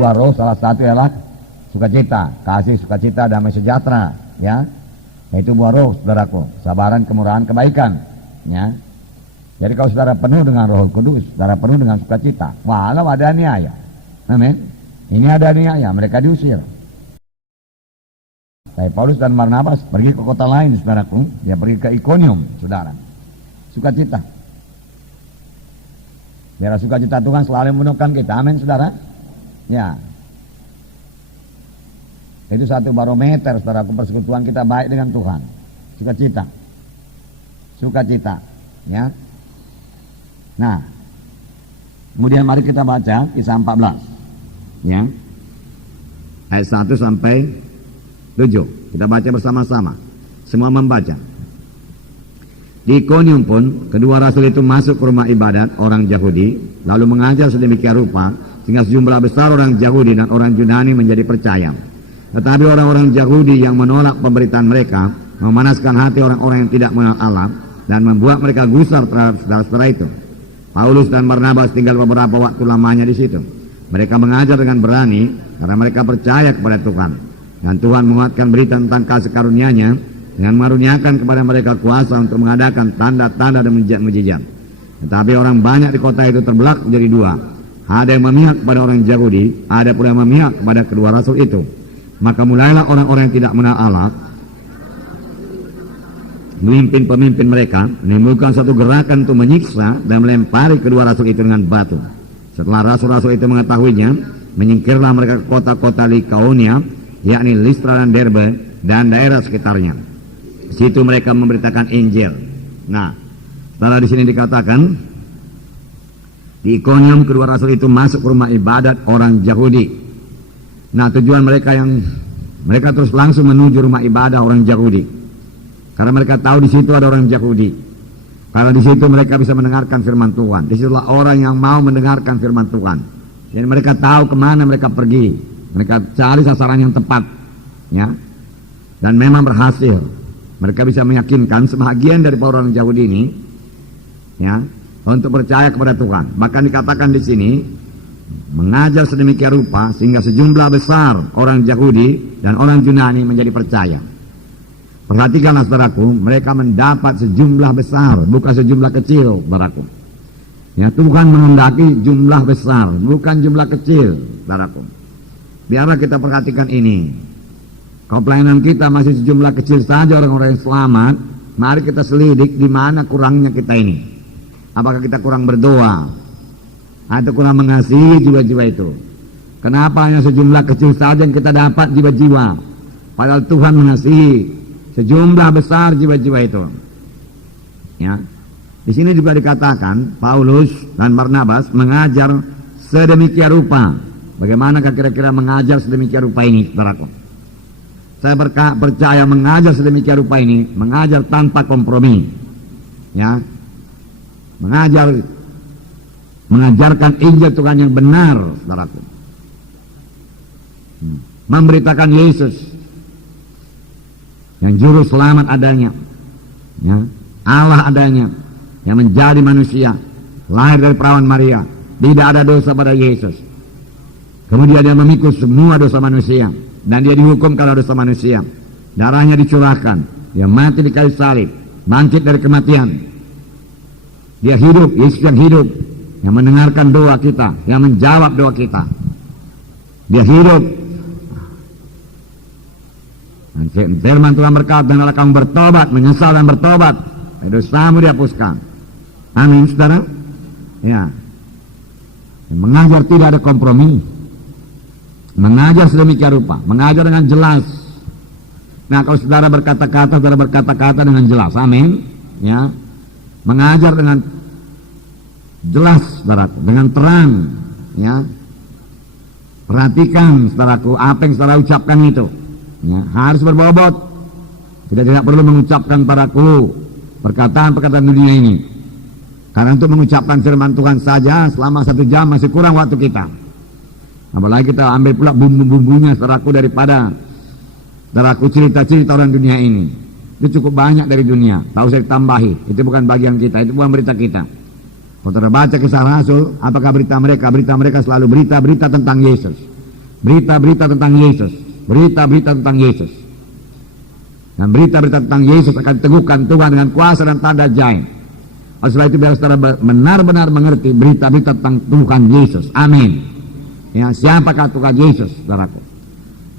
buah roh salah satu ialah sukacita, kasih, sukacita, damai sejahtera, ya. Itu buah roh, saudaraku, kesabaran, kemurahan, kebaikan, ya. Jadi kalau saudara penuh dengan Roh Kudus, saudara penuh dengan sukacita, walau ada aniaya, amin. Ini ada aniaya, mereka diusir. Tapi Paulus dan Barnabas pergi ke kota lain, saudaraku, dia pergi ke Ikonium, saudara. Sukacita. Biar sukacita Tuhan selalu menemukan kita, amin, saudara. Ya. Itu satu barometer, saudaraku, persekutuan kita baik dengan Tuhan. Sukacita. Sukacita, ya. Nah, kemudian mari kita baca Kisah 14, ya, ayat 1 sampai 7. Kita baca bersama-sama, semua membaca. Di Ikonium pun kedua rasul itu masuk ke rumah ibadat orang Yahudi, lalu mengajar sedemikian rupa sehingga sejumlah besar orang Yahudi dan orang Yunani menjadi percaya. Tetapi orang-orang Yahudi yang menolak pemberitaan mereka memanaskan hati orang-orang yang tidak mengenal Allah dan membuat mereka gusar terhadap saudara-saudara itu. Paulus dan Barnabas tinggal beberapa waktu lamanya di situ. Mereka mengajar dengan berani karena mereka percaya kepada Tuhan. Dan Tuhan menguatkan berita tentang kasih karunia-Nya dengan mengaruniakan kepada mereka kuasa untuk mengadakan tanda-tanda dan mujizat. Tetapi orang banyak di kota itu terbelah menjadi dua. Ada yang memihak kepada orang Yahudi, ada pula yang memihak kepada kedua rasul itu. Maka mulailah orang-orang yang tidak mengenal Allah pemimpin mereka menimbulkan satu gerakan untuk menyiksa dan melempari kedua rasul itu dengan batu. Setelah rasul-rasul itu mengetahuinya, menyingkirlah mereka ke kota-kota Likaonia, yakni Listra dan Derbe dan daerah sekitarnya. Di situ mereka memberitakan Injil. Nah, setelah di sini dikatakan di Ikonium kedua rasul itu masuk ke rumah ibadat orang Yahudi. Nah, tujuan mereka terus langsung menuju rumah ibadah orang Yahudi. Karena mereka tahu di situ ada orang Yahudi. Karena di situ mereka bisa mendengarkan firman Tuhan. Disitulah orang yang mau mendengarkan firman Tuhan. Jadi mereka tahu kemana mereka pergi. Mereka cari sasaran yang tepat, ya. Dan memang berhasil. Mereka bisa meyakinkan sebagian dari orang Yahudi ini, ya, untuk percaya kepada Tuhan. Bahkan dikatakan di sini mengajar sedemikian rupa sehingga sejumlah besar orang Yahudi dan orang Yunani menjadi percaya. Perhatikanlah saudaraku, mereka mendapat sejumlah besar, bukan sejumlah kecil, saudaraku. Ya, Tuhan menghendaki jumlah besar, bukan jumlah kecil, saudaraku. Biarlah kita perhatikan ini. Kalau pelayanan kita masih sejumlah kecil saja orang-orang yang selamat, mari kita selidik di mana kurangnya kita ini. Apakah kita kurang berdoa atau kurang mengasihi jiwa-jiwa itu? Kenapa hanya sejumlah kecil saja yang kita dapat jiwa-jiwa, padahal Tuhan mengasihi sejumlah besar jiwa-jiwa itu. Ya, di sini juga dikatakan Paulus dan Barnabas mengajar sedemikian rupa. Bagaimanakah kira-kira mengajar sedemikian rupa ini, saudaraku? Saya percaya mengajar sedemikian rupa ini, mengajar tanpa kompromi, ya, mengajarkan Injil Tuhan yang benar, saudaraku. Memberitakan Yesus yang juru selamat adanya, ya, Allah adanya, yang menjadi manusia, lahir dari perawan Maria, tidak ada dosa pada Yesus. Kemudian dia memikul semua dosa manusia, dan dia dihukum karena dosa manusia. Darahnya dicurahkan, dia mati di kayu salib, bangkit dari kematian. Dia hidup, Yesus yang hidup, yang mendengarkan doa kita, yang menjawab doa kita. Dia hidup. Firman Tuhan berkata, "Hendaklah kamu bertobat, menyesal dan bertobat, dosamu dihapuskan." Amin, saudara. Ya, mengajar tidak ada kompromi, mengajar sedemikian rupa, mengajar dengan jelas. Nah, kalau saudara berkata-kata dengan jelas, amin, ya, mengajar dengan jelas, saudaraku, dengan terang, ya. Perhatikan, saudaraku, apa yang saudara ucapkan itu, ya, harus berbobot. Tidak perlu mengucapkan padaku perkataan-perkataan dunia ini, karena untuk mengucapkan firman Tuhan saja selama 1 jam masih kurang waktu kita. Apalagi kita ambil pula bumbu-bumbunya, saudaraku, daripada, saudaraku, cerita-cerita orang dunia ini. Itu cukup banyak dari dunia, tak usah ditambahi. Itu bukan bagian kita, itu bukan berita kita. Kalau saudara baca Kisah Rasul, apakah berita mereka? Berita mereka selalu berita-berita tentang Yesus. berita-berita tentang Yesus, berita-berita tentang Yesus. Dan berita-berita tentang Yesus akan diteguhkan Tuhan dengan kuasa dan tanda ajaib. Setelah itu biar saudara benar-benar mengerti berita-berita tentang Tuhan Yesus. Amin. Ya, siapakah Tuhan Yesus, saudaraku?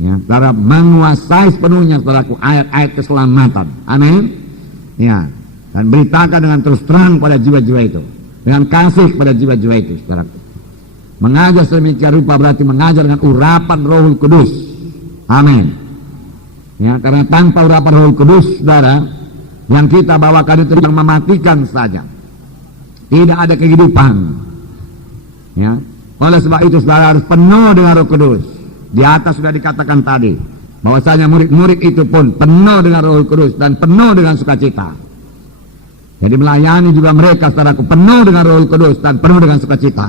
Ya, saudara menguasai sepenuhnya, saudaraku, ayat-ayat keselamatan. Amin. Ya, dan beritakan dengan terus terang pada jiwa-jiwa itu, dengan kasih pada jiwa-jiwa itu, saudaraku. Mengajar sedemikian rupa berarti mengajar dengan urapan Roh Kudus. Amin. Ya, karena tanpa urapan Roh Kudus, saudara, yang kita bawakan itu yang mematikan saja. Tidak ada kehidupan. Ya. Oleh sebab itu saudara harus penuh dengan Roh Kudus. Di atas sudah dikatakan tadi bahwasanya murid-murid itu pun penuh dengan Roh Kudus dan penuh dengan sukacita. Jadi melayani juga mereka, saudaraku, penuh dengan Roh Kudus dan penuh dengan sukacita.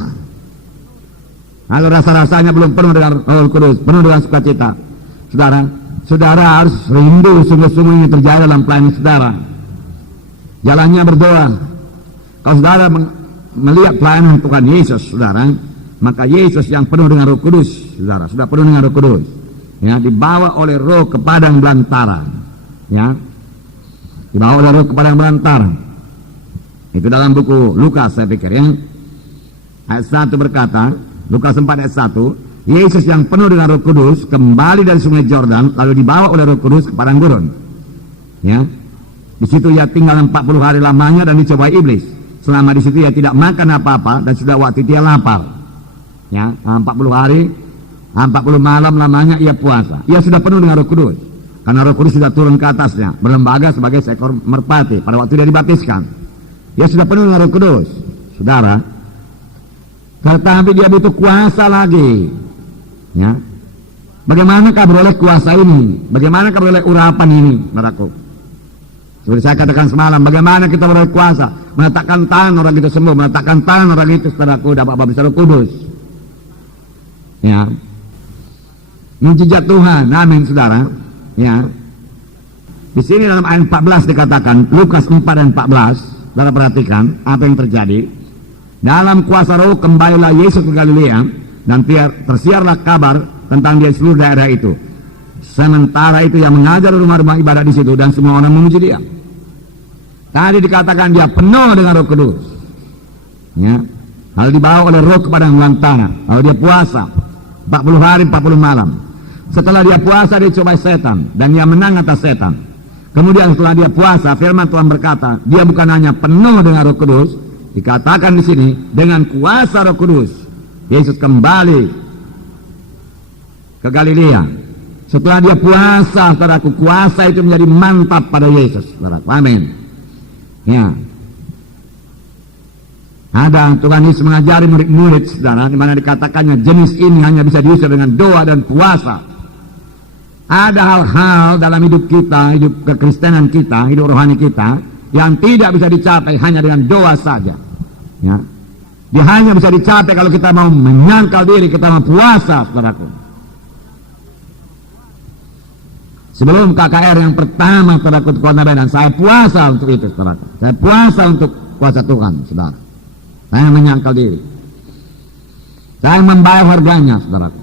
Kalau rasa-rasanya belum penuh dengan Roh Kudus, penuh dengan sukacita, saudara harus rindu sungguh-sungguh ini terjadi dalam pelayanan saudara. Jalannya berdoa. Kalau saudara melihat pelayanan Tuhan Yesus, saudara, maka Yesus yang penuh dengan Roh Kudus, saudara, sudah penuh dengan Roh Kudus, ya, dibawa oleh Roh ke padang belantara, ya, dibawa oleh Roh ke padang belantara. Itu dalam buku Lukas, saya pikir, ya. Ayat 1 berkata, Lukas 4 ayat 1, Yesus yang penuh dengan Roh Kudus kembali dari sungai Yordan, lalu dibawa oleh Roh Kudus ke padang gurun. Ya, di situ ia tinggal 40 hari lamanya dan dicobai iblis. Selama di situ ia tidak makan apa-apa dan sudah waktu dia lapar. Ya, 40 hari, 40 malam lamanya ia puasa. Ia sudah penuh dengan Roh Kudus, karena Roh Kudus sudah turun ke atasnya, berlembaga sebagai seekor merpati pada waktu dia dibaptiskan. Ia sudah penuh dengan Roh Kudus, saudara. Tetapi dia butuh kuasa lagi. Ya, bagaimanakah beroleh kuasa ini? Bagaimanakah beroleh urapan ini, saudaraku? Seperti saya katakan semalam, bagaimana kita beroleh kuasa? Meletakkan tangan orang itu sembuh, meletakkan tangan orang itu, saudaraku, dapat baptisan Roh Kudus. Ya, mujizat Tuhan, amin, saudara. Ya, di sini dalam ayat 14 dikatakan, Lukas 4 dan 14, saudara perhatikan apa yang terjadi. Dalam kuasa Roh kembalilah Yesus ke Galilea, dan tersiarlah kabar tentang dia di seluruh daerah itu. Sementara itu yang mengajar rumah-rumah ibadat di situ dan semua orang memuji dia. Tadi dikatakan dia penuh dengan Roh Kudus. Ya, lalu dibawa oleh Roh ke padang belantara. Lalu dia puasa 40 hari 40 malam. Setelah dia puasa dia cobai setan dan dia menang atas setan. Kemudian setelah dia puasa, firman Tuhan berkata, dia bukan hanya penuh dengan Roh Kudus, dikatakan di sini dengan kuasa Roh Kudus. Yesus kembali ke Galilea. Setelah dia puasa, saudaraku, kuasa itu menjadi mantap pada Yesus, saudaraku. Amin. Ya. Ada Tuhan Yesus mengajari murid-murid, saudara, di mana dikatakannya jenis ini hanya bisa diusir dengan doa dan puasa. Ada hal-hal dalam hidup kita, hidup kekristenan kita, hidup rohani kita, yang tidak bisa dicapai hanya dengan doa saja. Ya. Dia hanya bisa dicapai kalau kita mau menyangkal diri, kita mau puasa, saudaraku. Sebelum KKR yang pertama, saudaraku, Kota Medan, saya puasa untuk itu, saudaraku. Saya puasa untuk kuasa Tuhan, saudara. Saya menyangkal diri. Saya membayar harganya, saudaraku.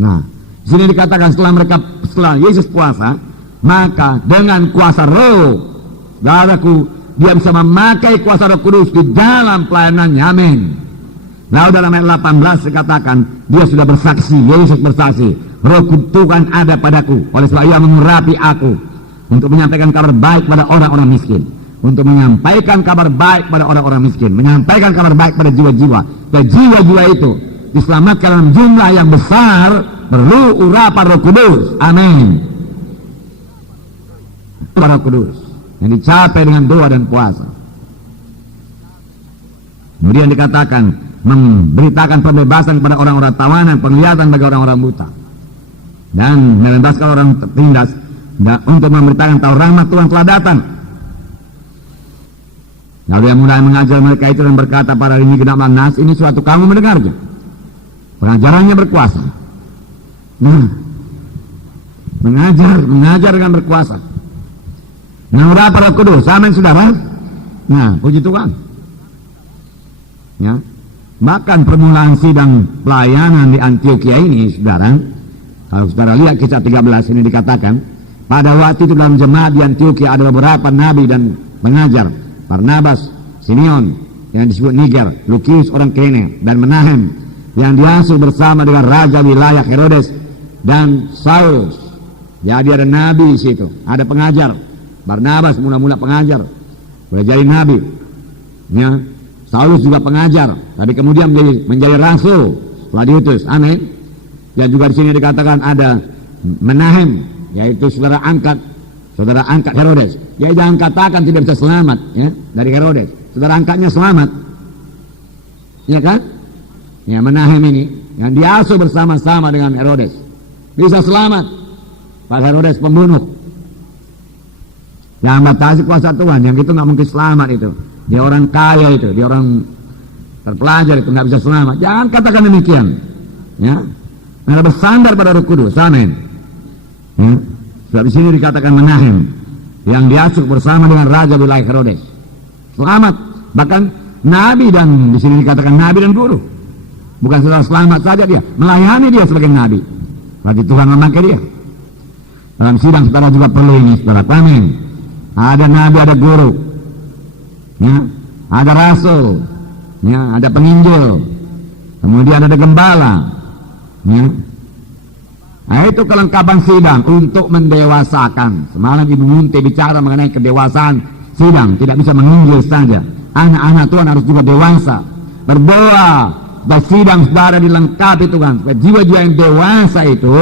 Nah, di sini dikatakan setelah Yesus puasa, maka dengan kuasa Roh, saudaraku, dia bisa memakai kuasa Roh Kudus di dalam pelayanannya. Amin. Lalu dalam ayat 18 dikatakan, dia sudah bersaksi, Yesus bersaksi, Roh Tuhan ada padaku, oleh sebab ia mengurapi aku untuk menyampaikan kabar baik pada orang-orang miskin, untuk menyampaikan kabar baik pada orang-orang miskin, menyampaikan kabar baik pada jiwa-jiwa. Dan jiwa-jiwa itu diselamatkan dalam jumlah yang besar, perlu urapan Roh Kudus. Amin. Roh Kudus yang dicapai dengan doa dan puasa. Kemudian dikatakan memberitakan pembebasan kepada orang-orang tawanan, penglihatan bagi orang-orang buta, dan membebaskan orang tertindas, untuk memberitakan tahu rahmat Tuhan telah datang. Lalu yang mulai mengajar mereka itu dan berkata pada hari ini genaplah nas, ini suatu kamu mendengarnya. Pengajarannya berkuasa. Nah, mengajar dengan berkuasa. Nah, udah para kudus, amin, saudara. Nah, puji Tuhan. Ya, Bahkan permulaan sidang pelayanan di Antioquia ini, saudara, kalau saudara lihat kisah 13 ini dikatakan, pada waktu itu dalam jemaat di Antioquia ada beberapa nabi dan pengajar, Barnabas, Simeon yang disebut Niger, Lukius orang Kirene, dan Menahem yang diasuh bersama dengan raja wilayah Herodes dan Saulus. Jadi ada nabi di situ, ada pengajar. Barnabas mula-mula pengajar, boleh jadi nabi. Ya, Saulus juga pengajar, tapi kemudian menjadi rasul setelah diutus. Amin. Dan juga di sini dikatakan ada Menahem, yaitu saudara angkat Herodes. Ya, jangan katakan tidak bisa selamat ya dari Herodes. Saudara angkatnya selamat, ya kan? Ya, Menahem ini yang diasuh bersama-sama dengan Herodes bisa selamat. Pak Herodes pembunuh yang batasi kuasa Tuhan, yang itu nggak mungkin selamat itu. Dia orang kaya itu, dia orang terpelajar itu nggak bisa selamat. Jangan katakan demikian, ya. Karena bersandar pada Roh Kudus, amin. Ya. Sebab di sini dikatakan Menahem yang diasuh bersama dengan raja wilayah Herodes selamat. Bahkan nabi, dan di sini dikatakan nabi dan guru. Bukan saudara selamat saja, dia melayani dia sebagai nabi. Berarti Tuhan memakai dia. Dalam sidang saudara juga perlu ini, saudara, amin. Ada nabi, ada guru, ya, ada rasul, ya, ada penginjil, kemudian ada gembala, ya. Nah, itu kelengkapan sidang untuk mendewasakan. Semalam Ibu Munte bicara mengenai kedewasaan sidang, tidak bisa menginjil saja. Anak-anak Tuhan harus juga dewasa. Berdoa dan sidang saudara dilengkapi Tuhan, supaya jiwa-jiwa yang dewasa itu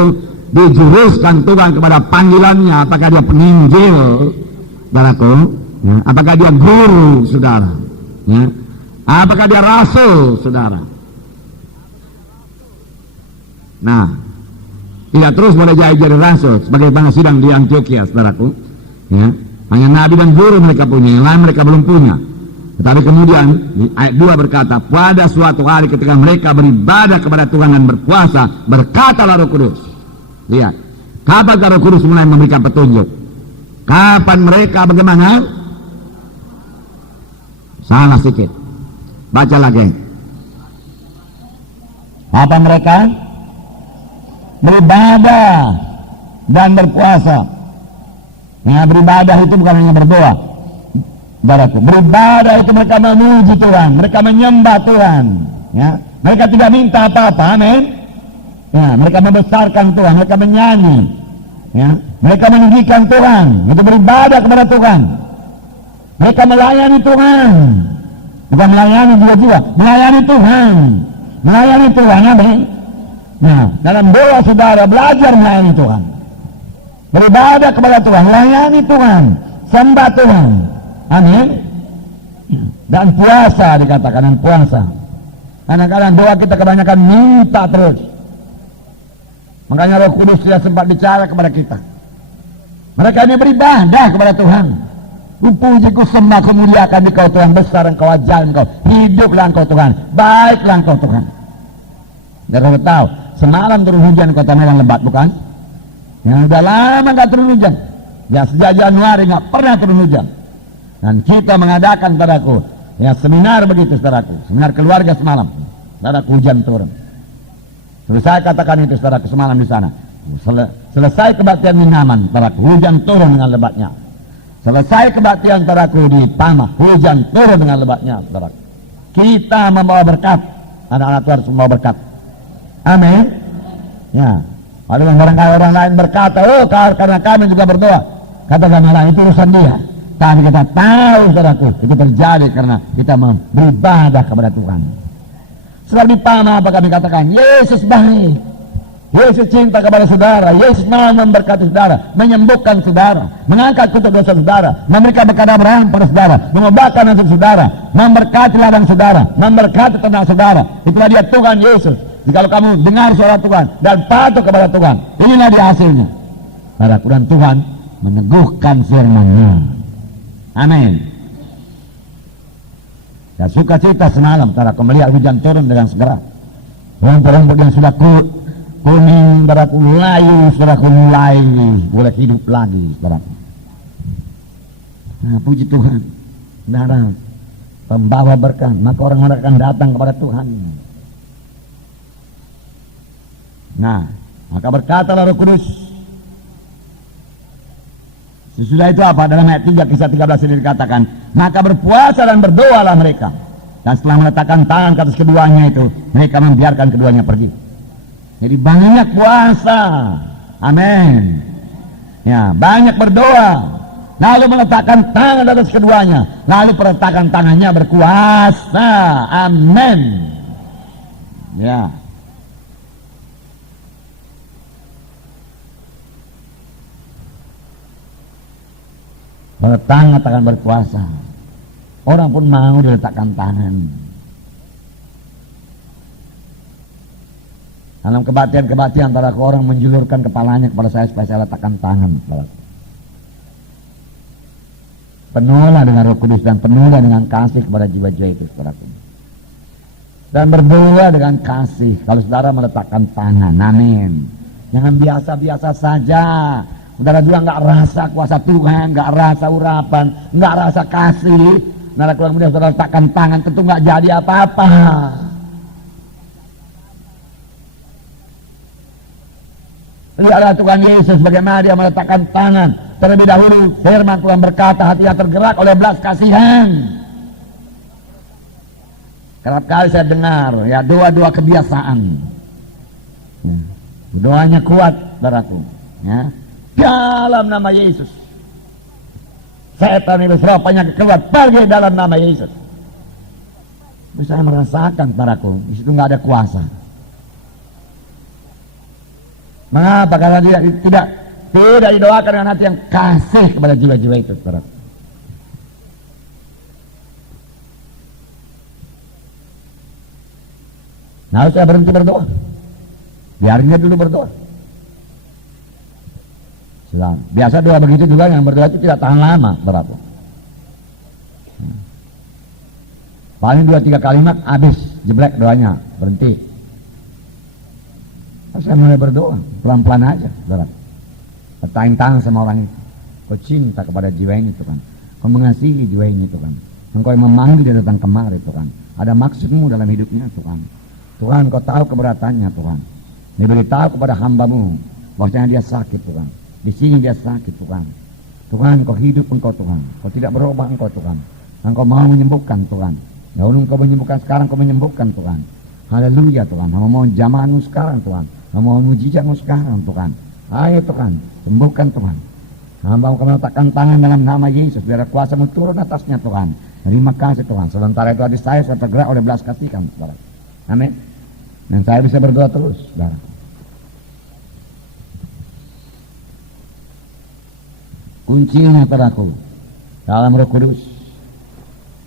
dijuruskan Tuhan kepada panggilannya. Apakah dia penginjil, saudaraku, ya, apakah dia guru, saudara, ya, apakah dia rasul, saudara. Nah, tidak terus boleh jadi rasul sebagaimana sidang di Antioquia, saudaraku, ya. Hanya nabi dan guru mereka punya, yang lain mereka belum punya. Tetapi kemudian di ayat 2 berkata, pada suatu hari ketika mereka beribadah kepada Tuhan dan berpuasa, berkatalah Roh Kudus. Lihat, kapan Roh Kudus mulai memberikan petunjuk? Kapan mereka bagaimana? Salah sedikit. Baca lagi. Kapan mereka beribadah dan berpuasa? Ya, beribadah itu bukan hanya berdoa, saudaraku. Beribadah itu mereka memuji Tuhan, mereka menyembah Tuhan, ya. Mereka tidak minta apa-apa, amin. Ya, mereka membesarkan Tuhan, mereka menyanyi, ya. Mereka meninggikan Tuhan, itu beribadah kepada Tuhan. Mereka melayani Tuhan, bukan melayani jiwa-jiwa, melayani Tuhan, melayani Tuhan, amin. Nah, dalam doa saudara belajar melayani Tuhan, beribadah kepada Tuhan, melayani Tuhan, sembah Tuhan, amin. Dan puasa, dikatakan, dan puasa. Kadang-kadang doa kita kebanyakan minta terus. Makanya Roh Kudus tidak sempat bicara kepada kita. Mereka ini beribadah kepada Tuhan. Ku puji, ku sembah, ku muliakan Engkau Tuhan, besar Engkau, ajaib Engkau, hiduplah Engkau Tuhan, baiklah Engkau Tuhan. Dan kau tahu, semalam turun hujan Kota Medan lebat, bukan? Yang udah lama nggak turun hujan. Ya, sejak Januari nggak pernah turun hujan. Dan kita mengadakan, saudaraku, ya, seminar begitu, saudaraku, seminar keluarga semalam. Saudaraku, hujan turun. Selesai katakan itu, saudaraku, semalam di sana. Selesai kebaktian Minaman, saudaraku, hujan turun dengan lebatnya. Selesai kebaktian, saudaraku, di Pama, hujan turun dengan lebatnya, saudaraku. Kita membawa berkat, anak-anak Tuhan harus membawa berkat. Amin. Ya. Ada yang barangkali orang lain berkata, oh karena kami juga berdoa, katakan malah itu urusan dia. Tapi kita tahu, saudaraku, itu terjadi karena kita beribadah kepada Tuhan. Sebab di Pama apa kami katakan, Yesus baik, Yesus cinta kepada saudara, Yesus mau memberkati saudara, menyembuhkan saudara, mengangkat kutuk dosa saudara, memberikan berkat Abraham pada saudara, mengobati nasib saudara, memberkati ladang saudara, memberkati ternak saudara. Itulah dia Tuhan Yesus. Jikalau kamu dengar suara Tuhan dan patuh kepada Tuhan, inilah dia hasilnya. Saudaraku, dan Tuhan meneguhkan firman-Nya. Amin. Dan sukacita semalam, saudaraku, melihat hujan turun dengan segera. Rumput-rumput yang sudah kuning, saudaraku, layu, saudaraku, mulai boleh hidup lagi, saudaraku. Nah, puji Tuhan. Saudara, pembawa berkah, maka orang-orang akan datang kepada Tuhan. Nah, maka berkatalah Roh Kudus. Sesudah itu apa? Dalam ayat 3 kisah 13 ini dikatakan, maka berpuasa dan berdoalah mereka. Dan setelah meletakkan tangan ke atas keduanya itu, mereka membiarkan keduanya pergi. Jadi banyak puasa. Amin. Ya, banyak berdoa. Lalu meletakkan tangan di atas keduanya. Lalu peletakan tangannya berkuasa. Amin. Ya. Tangan akan berkuasa. Orang pun mau diletakkan tangan. Dalam kebaktian-kebaktian antara orang menjulurkan kepalanya kepada saya supaya saya letakkan tangan. Penuhlah dengan Roh Kudus dan penuhlah dengan kasih kepada jiwa-jiwa itu, saudaraku. Dan berdoa dengan kasih kalau saudara meletakkan tangan. Amin. Jangan biasa-biasa saja. Saudara juga nggak rasa kuasa Tuhan, nggak rasa urapan, nggak rasa kasih. Nah, kemudian saudara letakkan tangan, tentu nggak jadi apa-apa. Lihatlah Tuhan Yesus bagaimana dia meletakkan tangan. Terlebih dahulu firman Tuhan berkata, hatinya tergerak oleh belas kasihan. Kerap kali saya dengar ya doa-doa kebiasaan. Ya, doanya kuat, saudaraku. Ya. Dalam nama Yesus. Setan iblis roh penyakit keluar, pergi dalam nama Yesus. Bisa merasakan, saudaraku, di situ nggak ada kuasa. Mengapa? Karena tidak didoakan dengan hati yang kasih kepada jiwa-jiwa itu, saudaraku. Nah, saya berhenti berdoa. Biarin dia dulu berdoa. Biasa doa begitu juga, yang berdoa itu tidak tahan lama, berapa? Paling 2-3 kalimat habis, jeblek doanya, berhenti. Saya mulai berdoa, pelan-pelan aja, saudara. Letakkan tangan sama orang itu. Kau cinta kepada jiwa ini, Tuhan. Kau mengasihi jiwa ini, Tuhan. Engkau yang memanggil dia datang kemari, Tuhan. Ada maksudmu dalam hidupnya, Tuhan. Tuhan, kau tahu keberatannya, Tuhan. Diberitahu kepada hambamu, bahwasanya dia sakit, Tuhan. Di sini dia sakit, Tuhan. Tuhan, kau hidup engkau, Tuhan. Kau tidak berubah engkau, Tuhan. Engkau mau menyembuhkan, Tuhan. Dahulu engkau menyembuhkan, sekarang kau menyembuhkan, Tuhan. Haleluya, Tuhan. Hamba mohon jamahanmu sekarang, Tuhan. Hamba mohon mujizatmu sekarang, Tuhan. Ayo, Tuhan. Sembuhkan, Tuhan. Hamba mau meletakkan tangan dalam nama Yesus. Biar kuasa-Mu turun atasnya, Tuhan. Terima kasih, Tuhan. Sementara itu hati saya tergerak oleh belas kasihan, saudara. Amin. Dan saya bisa berdoa terus, saudara. Kuncinya, saudaraku, dalam Roh Kudus.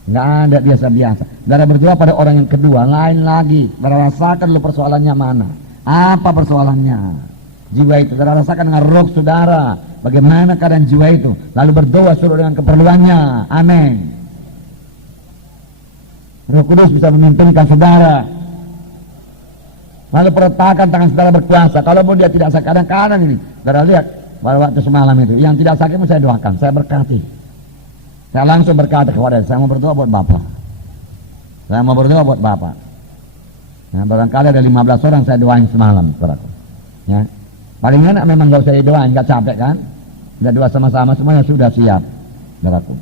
Nggak ada biasa-biasa. Saudara berdoa pada orang yang kedua, lain lagi. Saudara rasakan dulu persoalannya mana. Apa persoalannya? Jiwa itu, saudara rasakan dengan roh saudara. Bagaimana keadaan jiwa itu. Lalu berdoa suruh dengan keperluannya. Amin. Roh Kudus bisa memimpinkan saudara. Lalu perletakkan tangan saudara berkuasa. Kalaupun dia tidak sakit, kadang-kadang ini, saudara lihat, pada waktu semalam itu, yang tidak sakit pun saya doakan, saya berkati. Saya langsung berkata kepada dia, saya mau berdoa buat Bapak. Saya mau berdoa buat Bapak. Nah, barangkali ada 15 orang saya doain semalam, saudaraku. Ya. Paling enak memang gak usah didoain, gak capek kan? Udah doa sama-sama, semuanya sudah siap, saudaraku.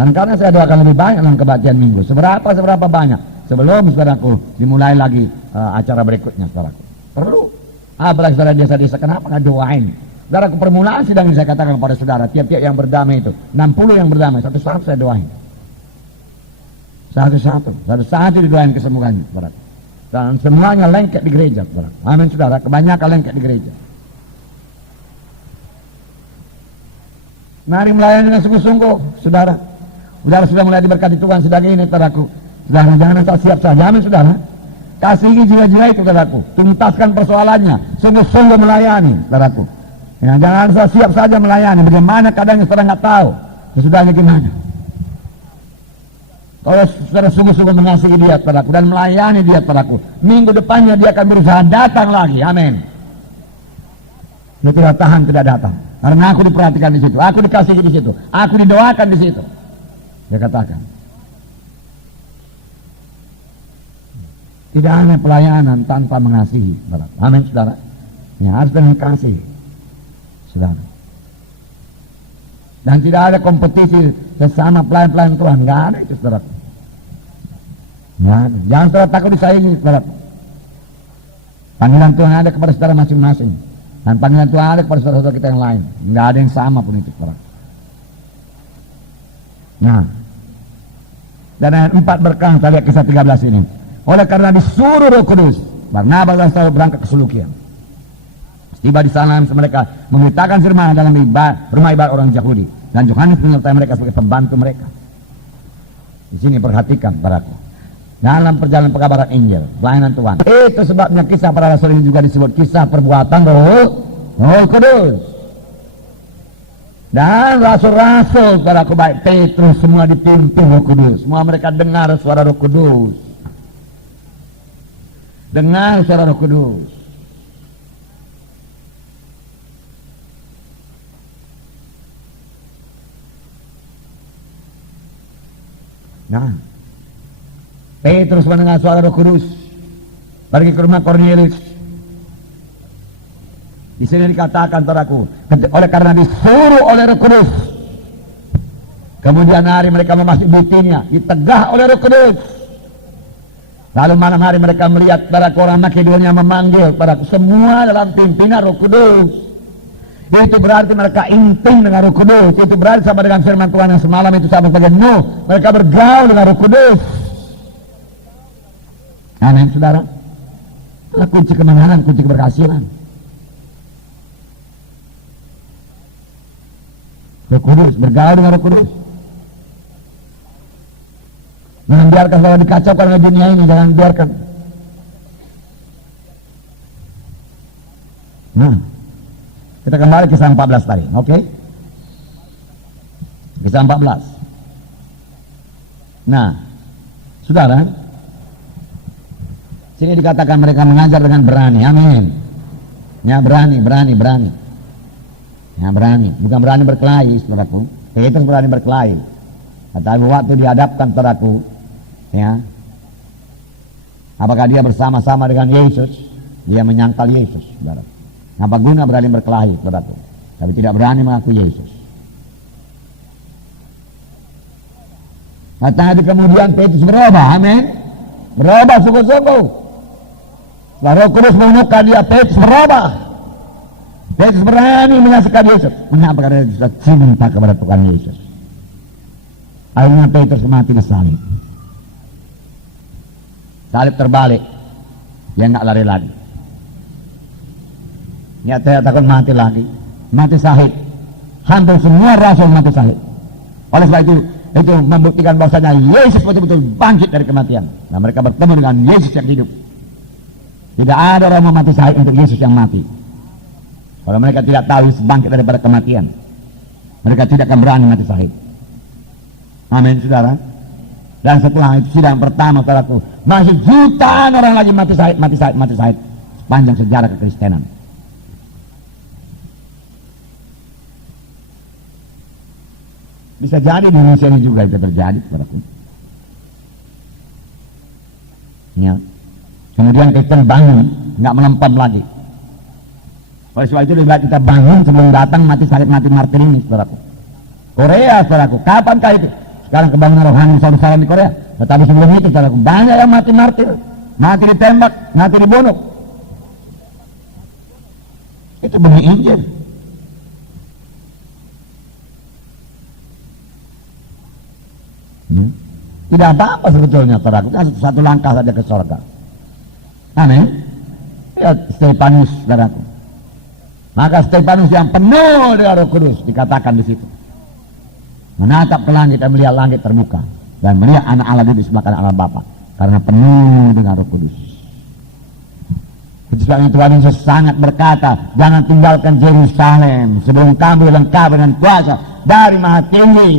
Dan karena saya doakan lebih banyak dalam kebaktian minggu, seberapa banyak, sebelum saudaraku dimulai lagi acara berikutnya, saudaraku. Perlu. Apalagi saudara desa-desa, kenapa nggak doain? Saudara, permulaan sidang ini saya katakan kepada saudara, tiap-tiap yang berdamai itu, 60 yang berdamai, satu-satu saya doain. Satu-satu didoain kesembuhannya, saudara. Dan semuanya lengket di gereja, saudara. Amin, saudara, kebanyakan lengket di gereja. Mari melayani dengan sungguh-sungguh, saudara. Saudara sudah mulai diberkati Tuhan sedang ini, saudaraku. Saudara, jangan asal siap saja, amin, saudara. Kasihi jiwa-jiwa itu, saudaraku. Tuntaskan persoalannya. Sungguh-sungguh melayani, saudaraku. Ya, jangan asal siap saja melayani. Bagaimana keadaannya saudara nggak tahu. Sesudahnya gimana. Kalau saudara sungguh-sungguh mengasihi dia, saudaraku, dan melayani dia, saudaraku, minggu depannya dia akan berusaha datang lagi. Amin. Dia tidak tahan, tidak datang. Karena aku diperhatikan di situ. Aku dikasihi di situ. Aku didoakan di situ. Dia katakan. Tidak ada pelayanan tanpa mengasihi, saudara. Amin, saudara. Ya, harus dengan kasih, saudara. Dan tidak ada kompetisi sesama pelayan-pelayan Tuhan, nggak ada itu, saudara. Ya, jangan saudara takut disaingi, saudara. Panggilan Tuhan ada kepada saudara masing-masing, dan panggilan Tuhan ada kepada saudara-saudara kita yang lain. Nggak ada yang sama pun itu, saudara. Nah, dan ayat 4 berkah, kita lihat kisah 13 ini. Oleh karena disuruh Roh Kudus, Barnabas dan Saulus berangkat ke Selukia. Tiba di sana mereka memberitakan firman dalam rumah ibadat orang Yahudi, dan Yohanes menyertai mereka sebagai pembantu mereka. Di sini perhatikan, saudaraku, dalam perjalanan pekabaran Injil, pelayanan Tuhan, itu sebabnya kisah para rasul ini juga disebut kisah perbuatan Roh Kudus. Dan rasul-rasul, saudaraku, baik Petrus, semua dipimpin Roh Kudus. Semua mereka dengar suara Roh Kudus. Dengar suara Roh Kudus. Nah, Petrus mendengar suara Roh Kudus, pergi ke rumah Kornelius. Di sini dikatakan, saudaraku, oleh karena disuruh oleh Roh Kudus, kemudian hari mereka memasuki Bitinia, ditegah oleh Roh Kudus. Lalu malam hari mereka melihat para orang Makedonia memanggil para semua dalam pimpinan Roh Kudus. Itu berarti mereka intim dengan Roh Kudus. Itu berarti sama dengan firman Tuhan yang semalam itu sama sebagai Nuh. Mereka bergaul dengan Roh Kudus. Amin, saudara. Itulah kunci kemenangan, kunci keberhasilan. Roh Kudus, bergaul dengan Roh Kudus. Jangan biarkan kalau dikacaukan oleh dunia ini, jangan biarkan. Nah, kita kembali ke kisah 14 tadi, oke? Kisah 14. Nah, saudara, sini dikatakan mereka mengajar dengan berani, amin. Ya, berani. Ya, berani, bukan berani berkelahi, saudaraku. Itu berani berkelahi. Tetapi waktu dihadapkan, saudaraku, ya, apakah dia bersama-sama dengan Yesus? Dia menyangkal Yesus, saudara. Apa guna berani berkelahi, saudaraku, tapi tidak berani mengaku Yesus. Tadi kemudian Petrus berubah, amin. Berubah sungguh-sungguh. Setelah Roh Kudus menemukan dia, Petrus berubah. Petrus berani menyaksikan Yesus. Mengapa? Karena dia sudah cinta kepada Tuhan Yesus. Akhirnya Petrus mati di salib. Salib terbalik, dia nggak lari lagi. Dia takut mati lagi, mati syahid. Hampir semua rasul mati syahid. Oleh sebab itu membuktikan bahwasanya Yesus betul-betul bangkit dari kematian. Nah, mereka bertemu dengan Yesus yang hidup. Tidak ada orang yang mati syahid untuk Yesus yang mati. Kalau mereka tidak tahu Yesus bangkit daripada kematian, mereka tidak akan berani mati syahid. Amin, saudara. Dan setelah itu sidang pertama, saudaraku, masih jutaan orang lagi mati syahid sepanjang sejarah kekristenan. Bisa jadi di Indonesia ini juga itu terjadi, saudaraku. Ya. Kemudian Kristen bangun, nggak melempem lagi. Oleh sebab itu lebih baik kita bangun sebelum datang mati syahid, mati martir ini, saudaraku. Korea, saudaraku, kapankah itu? Sekarang kebangunan rohani saudara di Korea. Tetapi sebelum itu, saudaraku, banyak yang mati martir, mati ditembak, mati dibunuh. Itu benih Injil. Tidak apa-apa sebetulnya, saudaraku. Satu langkah saja ke surga. Amin. Ya, Stefanus, saudaraku. Maka Stefanus yang penuh dengan Roh Kudus dikatakan di situ. Menatap ke langit dan melihat langit terbuka, dan melihat anak Allah duduk di sebelah kanan Allah Bapa, karena penuh dengan Roh Kudus. Sebab Tuhan Yesus sangat berkata, jangan tinggalkan Yerusalem sebelum kamu lengkap dengan kuasa dari Maha Tinggi.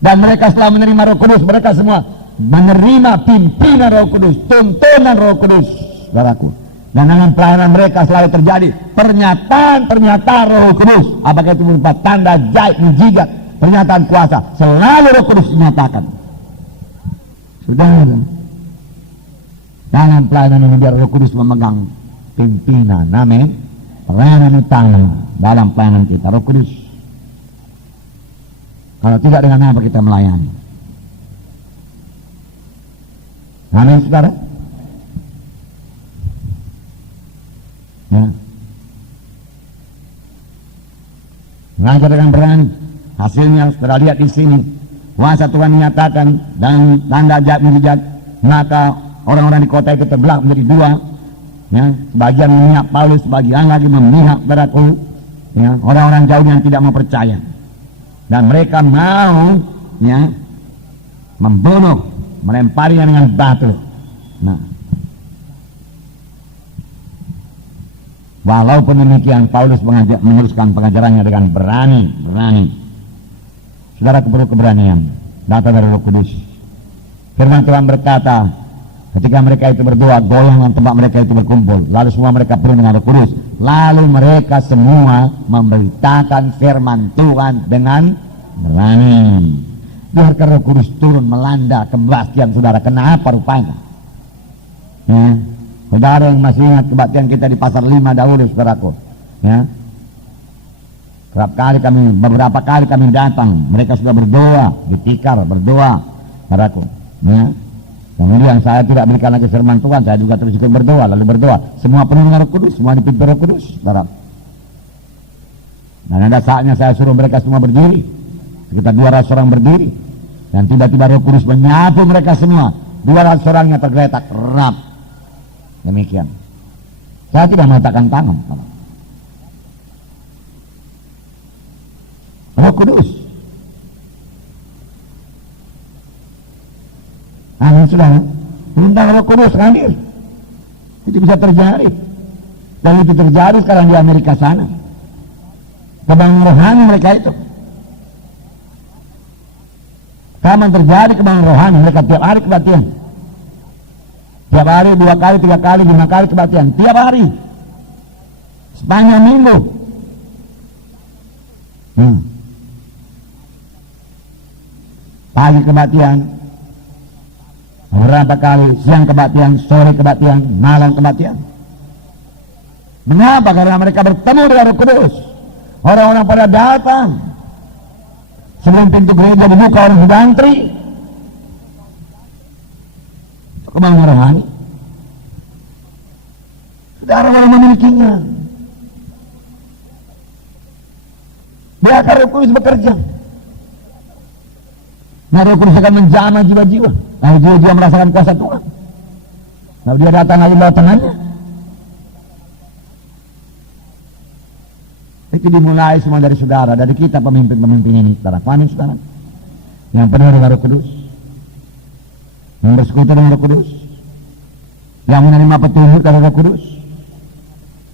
Dan mereka setelah menerima Roh Kudus, mereka semua menerima pimpinan Roh Kudus, tuntunan Roh Kudus, saudaraku. Dan dengan pelayanan mereka selalu terjadi pernyataan Roh Kudus. Apakah itu berupa tanda, jahit, mujizat, pernyataan kuasa, selalu Roh Kudus dinyatakan. Saudara, Dalam pelayanan ini biar Roh Kudus memegang pimpinan. Amin. Pelayanan utama dalam pelayanan kita Roh Kudus. Kalau tidak, dengan apa kita melayani? Amin, saudara. Ya. Mengajar dengan berani. Hasilnya saudara lihat di sini. Kuasa Tuhan menyatakan dan tanda mujizat, maka orang-orang di kota itu terbelah menjadi dua. Ya, sebagian memihak Paulus, sebagian lagi memihak saudaraku. Ya, orang-orang jauh yang tidak mau percaya. Dan mereka mau ya membunuh, melemparinya dengan batu. Nah, walaupun demikian Paulus meneruskan pengajarannya dengan berani. Saudara, perlu keberanian datang dari Roh Kudus. Firman Tuhan berkata, ketika mereka itu berdoa, goyangan tempat mereka itu berkumpul, lalu semua mereka penuh dengan Roh Kudus, lalu mereka semua memberitakan firman Tuhan dengan berani. Biarkan Roh Kudus turun melanda kebaktian saudara. Kenapa rupanya? Ya, saudara yang masih ingat kebaktian kita di pasar 5 dahulu, saudaraku. Ya, beberapa kali kami datang, mereka sudah berdoa, ditikar, berdoa, saudaraku. Ya. Kemudian saya tidak berikan lagi firman Tuhan, saya juga terus ikut berdoa, lalu berdoa. Semua penuh dengan Roh Kudus, semua dipimpin Roh Kudus, saudara. Dan ada saatnya saya suruh mereka semua berdiri, sekitar 200 orang berdiri, dan tiba-tiba Roh Kudus menyapu mereka semua. 200 orangnya tergeletak, rap. Demikian. Saya tidak meletakkan tangan. Roh Kudus. Amin, saudara. Undang Roh Kudus hadir. Itu bisa terjadi. Dan itu terjadi sekarang di Amerika sana. Kebangun rohani mereka itu. Kapan terjadi kebangun rohani mereka tiap hari kebaktian. Tiap hari 2 kali, 3 kali, 5 kali kebaktian. Tiap hari. Sepanjang minggu. Pagi kebaktian, beberapa kali siang kebaktian, sore kebaktian, malam kebaktian. Mengapa? Karena mereka bertemu dengan Roh Kudus. Orang-orang pada datang. Sebelum pintu gereja dibuka, orang sudah antri. Kebangun rohani. Saudara orang memilikinya. Biarkan Roh Kudus bekerja. Nah, Roh Kudus akan menjamah jiwa-jiwa. Lalu jiwa-jiwa merasakan kuasa Tuhan. Lalu dia datang lalu bawa tangannya. Itu dimulai semua dari saudara, dari kita pemimpin-pemimpin ini, saudara. Amin, saudara. Yang penuh dengan Roh Kudus, yang bersekutu dengan Roh Kudus, yang menerima petunjuk dari Roh Kudus,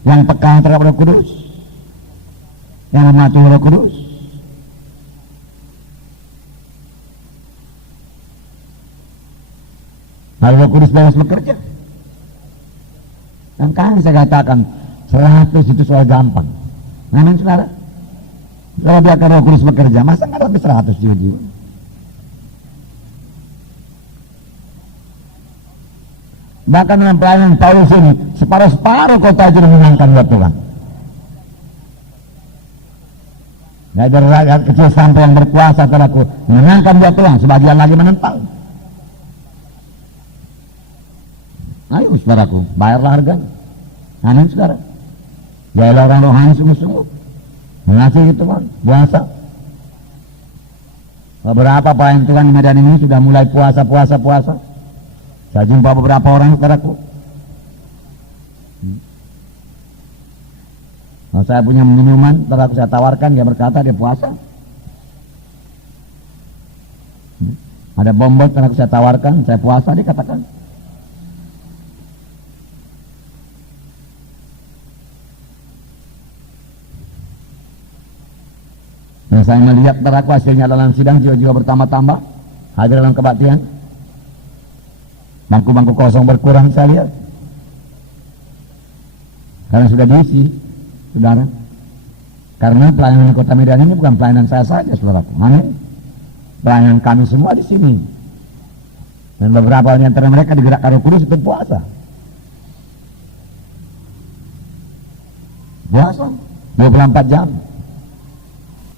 yang peka terhadap Roh Kudus, yang mematuhi Roh Kudus. Lalu Roh Kudus bebas bekerja. Dan kan saya katakan 100 itu soal gampang. Amin, saudara. Kalau biarkan Roh Kudus bekerja, masa nggak ada 100 jiwa-jiwa? Bahkan dalam pelayanan Paulus ini, separuh-separuh kota itu menyenangkan buat Tuhan. Dari rakyat kecil sampai yang berkuasa, saudaraku, menyenangkan buat Tuhan, sebagian lagi menentang. Ayo saudaraku, bayarlah harganya. Amin, saudara. Jadilah orang rohani sungguh-sungguh, mengasihi Tuhan, puasa. Beberapa pelayan Tuhan di Medan ini sudah mulai puasa. Saya jumpa beberapa orang, saudaraku. Kalau saya punya minuman, saudaraku, saya tawarkan, dia berkata dia puasa. Ada bonbon, saudaraku, saya tawarkan, saya puasa, dia katakan. Nah, saya melihat saudaraku hasilnya dalam sidang, jiwa-jiwa bertambah-tambah, hadir dalam kebaktian. Bangku-bangku kosong berkurang, saya lihat. Karena sudah diisi, saudara. Karena pelayanan di Kota Medan ini bukan pelayanan saya saja, saudaraku. Amin. Pelayanan kami semua di sini. Dan beberapa di antara mereka digerakkan Roh Kudus untuk puasa. Puasa 24 jam.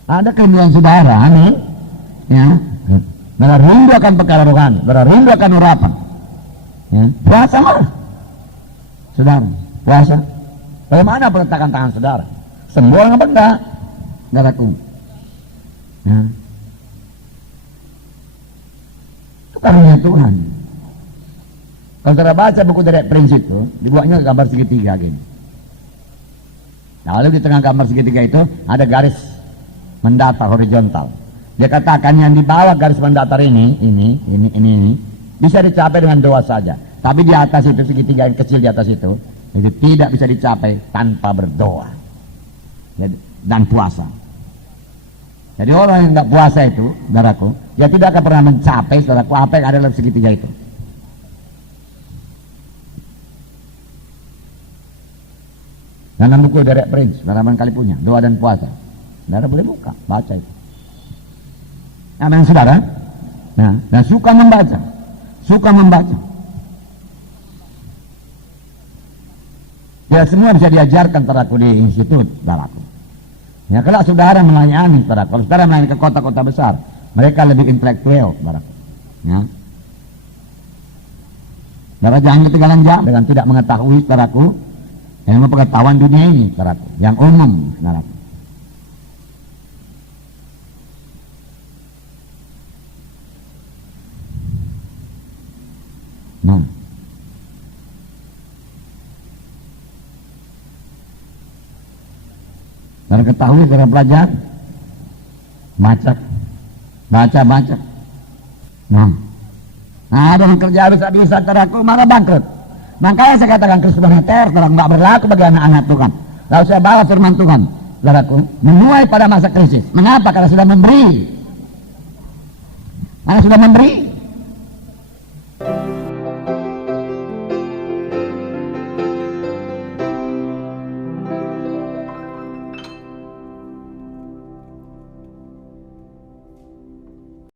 Ada kerinduan saudara, amin. Ya, malah rindu akan perkara rohani, malah rindu akan urapan. Ya, puasa lah, saudara, puasa. Bagaimana peletakan tangan saudara? Sembuh apa enggak? Saudaraku. Ya. Itu karunia Tuhan. Kalau saudara baca buku dari prinsip itu, dibuatnya gambar segitiga gini. Nah, lalu di tengah gambar segitiga itu ada garis mendatar horizontal. Dia katakan yang di bawah garis mendatar ini bisa dicapai dengan doa saja. Tapi di atas itu segitiga yang kecil di atas itu tidak bisa dicapai tanpa berdoa dan puasa. Jadi orang yang nggak puasa itu, saudaraku, dia tidak akan pernah mencapai, saudaraku, apa yang ada dalam segitiga itu. Dalam buku Derek Prince, barangkali punya doa dan puasa. Saudara boleh buka, baca itu. Nah, saudara, nah suka membaca. Ya semua bisa diajarkan saudaraku di institut, saudaraku. Ya kalau saudara melayani, saudara, kalau saudara melayani ke kota-kota besar, mereka lebih intelektual, saudaraku. Ya. Saudara jangan ketinggalan jam dengan tidak mengetahui, saudaraku, yang pengetahuan dunia ini, saudaraku, yang umum, saudaraku. Nah, saudara ketahui, saudara pelajar, baca. Nah, dengan kerja bisa-bisa, saudaraku, maka bangkrut. Makanya saya katakan Kristus moneter telah nggak berlaku bagi anak-anak Tuhan. Lalu saya bawa firman Tuhan, saudaraku, menuai pada masa krisis. Mengapa? Karena sudah memberi.